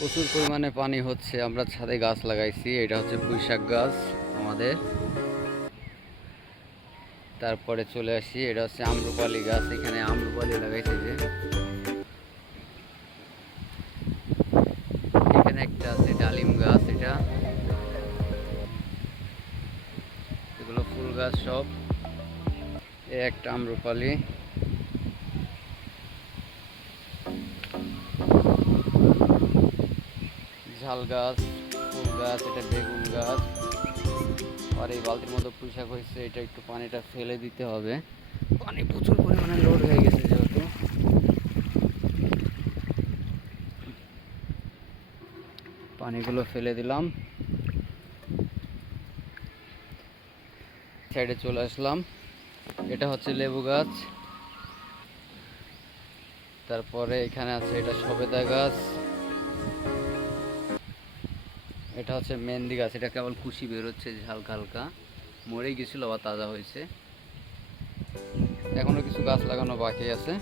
প্রচুর পরিমাণে পানি হচ্ছে। আমরা ছাদে গাছ লাগাইছি, এটা হচ্ছে পুঁইশাক গাছ আমাদের। তারপরে চলে আসি, এটা হচ্ছে আম্রপালি গাছ, এখানে আম্রপালি লাগাইছে যে এখানে একটা আছে ডালিম গাছ, এগুলো ফুল গাছ সব। একটা আম্রপালি, ঝাল গাছ, ফুল গাছ, এটা বেগুন গাছ। আর এই বালতির মতো পুঁইশাক হয়েছে, এটা একটু পানিটা ফেলে দিতে হবে, পানি প্রচুর পরিমাণে লোড হয়ে গেছে যেহেতু। পানিগুলো ফেলে দিলাম, সাইডে চলে আসলাম। এটা হচ্ছে লেবু গাছ। তারপরে এখানে আছে এটা সবেদা গাছ, এটা হচ্ছে মেহেন্দি গাছ, এটা কেবল কুশি বের হচ্ছে হালকা হালকা, মরে গেছিল আবার তাজা হয়েছে। এখনো কিছু গাছ লাগানো বাকি আছে।